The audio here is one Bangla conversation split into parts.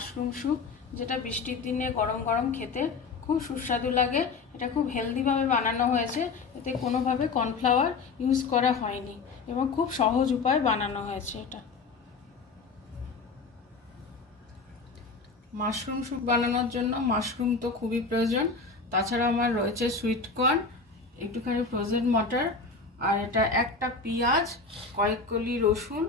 মাশরুম স্যুপ, যেটা বৃষ্টির দিনে গরম গরম খেতে খুব সুস্বাদু লাগে। এটা খুব হেলদিভাবে বানানো হয়েছে, এতে কোনোভাবে কর্নফ্লাওয়ার ইউজ করা হয়নি এবং খুব সহজ উপায়ে বানানো হয়েছে এটা। মাশরুম স্যুপ বানানোর জন্য মাশরুম তো খুবই প্রয়োজন, তাছাড়া আমার রয়েছে সুইট কর্ন, একটুখানি ফ্রোজেন মটর, আর এটা একটা পেঁয়াজ, কয়েক কলি রসুন,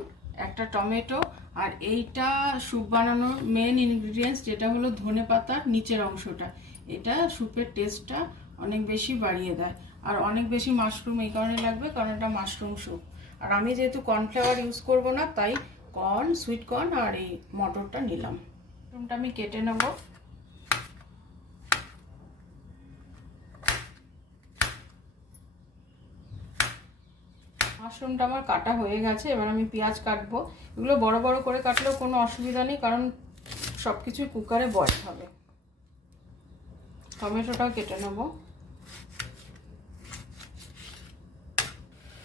একটা টমেটো, আর এইটা স্যুপ বানানোর মেন ইনগ্রিডিয়েন্টস যেটা হলো ধনেপাতার নিচের অংশটা। এটা স্যুপের টেস্টটা অনেক বেশি বাড়িয়ে দেয়। আর অনেক বেশি মাশরুম এই কারণে লাগবে কারণ এটা মাশরুম স্যুপ। আর আমি যেহেতু কর্নফ্লাওয়ার ইউজ করব না, তাই কর্ন, সুইট কর্ন আর এই মটরটা নিলাম। মাশরুমটা আমি কেটে নেব। মাশরুমটা আমার কাটা হয়ে গেছে, এবার আমি পেঁয়াজ কাটবো। এগুলো বড় বড় করে কাটলেও কোনো অসুবিধা নেই, কারণ সব কিছুই কুকারে বয়েল হবে। টমেটোটাও কেটে নেব।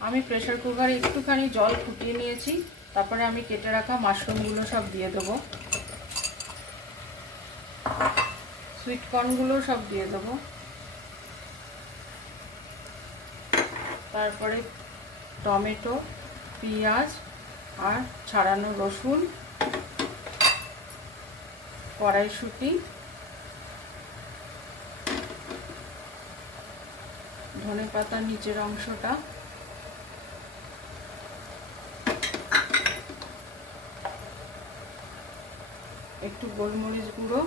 আমি প্রেসার কুকারে একটুখানি জল ফুটিয়ে নিয়েছি, তারপরে আমি কেটে রাখা মাশরুমগুলো সব দিয়ে দেবো, সুইট কর্নগুলো সব দিয়ে দেবো, তারপরে টমেটো, পেঁয়াজ আর ছাড়ানো রসুন, কড়াইশুঁটি, ধনেপাতার নিচের অংশটা, একটু গোলমরিচ গুঁড়ো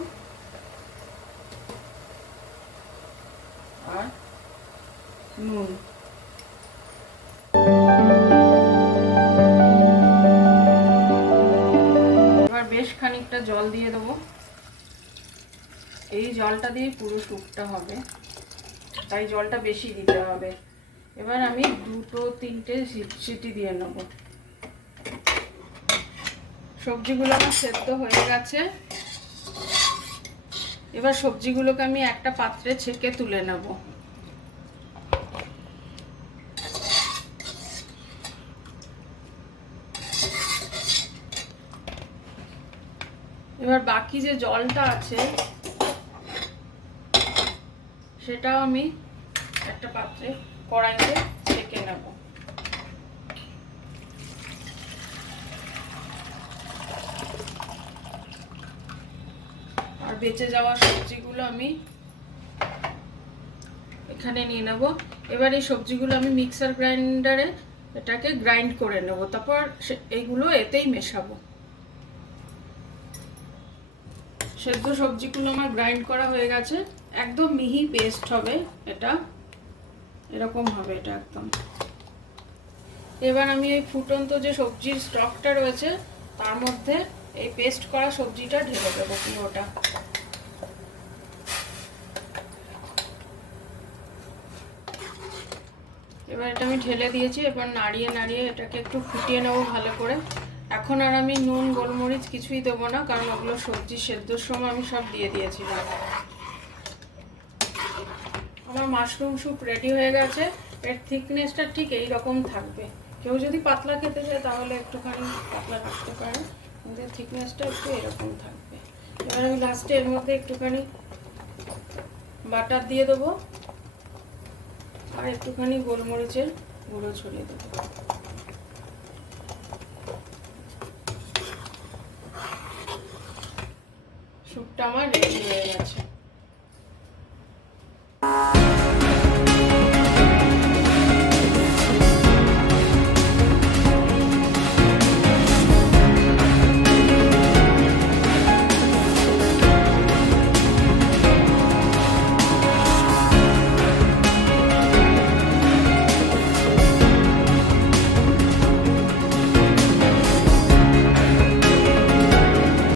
আর নুন। এবার বেশ খানিকটা জল দিয়ে দেবো। এই জলটা দিয়ে পুরো স্যুপটা হবে, তাই জলটা বেশি দিতে হবে। এবার আমি 2-3টে সিটি দিয়ে নেব। সবজিগুলো আমার সেদ্ধ হয়ে গেছে। এবার সবজিগুলোকে আমি একটা পাত্রে ছেঁকে তুলে নেব। এবার বাকি যে জলটা আছে সেটাও আমি একটা পাত্রে কড়াইতে ছেঁকে নেব। আর বেঁচে যাওয়া সবজিগুলো আমি এখানে নিয়ে নেব। এবার এই সবজিগুলো আমি মিক্সার গ্রাইন্ডারে এটাকে গ্রাইন্ড করে নেব, তারপর এইগুলো এতেই মেশাবো। সেদ্ধ সবজিগুলো আমার গ্রাইন্ড করা হয়ে গেছে, একদম মিহি পেস্ট হবে এটা, এরকম হবে এটা একদম। এবার আমি এই ফুটন্ত যে সবজির স্টকটা রয়েছে তার মধ্যে এই পেস্ট করা সবজিটা ঢেলে দেবো পুরোটা। এবার এটা আমি ঢেলে দিয়েছি, এবার নাড়িয়ে নাড়িয়ে এটাকে একটু ফুটিয়ে নেবো ভালো করে। এখন আর আমি নুন গোলমরিচ কিছুই দেবো না, কারণ ওগুলো সবজি সেদ্ধর সময় আমি সব দিয়ে দিয়েছিলাম। আমার মাশরুম স্যুপ রেডি হয়ে গেছে। এর থিকনেসটা ঠিক এই রকম থাকবে। কেউ যদি পাতলা খেতে চায় তাহলে একটুখানি পাতলা রাখতে পারে, কিন্তু থিকনেসটা একটু এরকম থাকবে। এবার আমি লাস্টে এর মধ্যে একটুখানি বাটার দিয়ে দেবো আর একটুখানি গোলমরিচের গুঁড়ো ছড়িয়ে দেবো। স্যুপটা আমার রেডি হয়ে গেছে।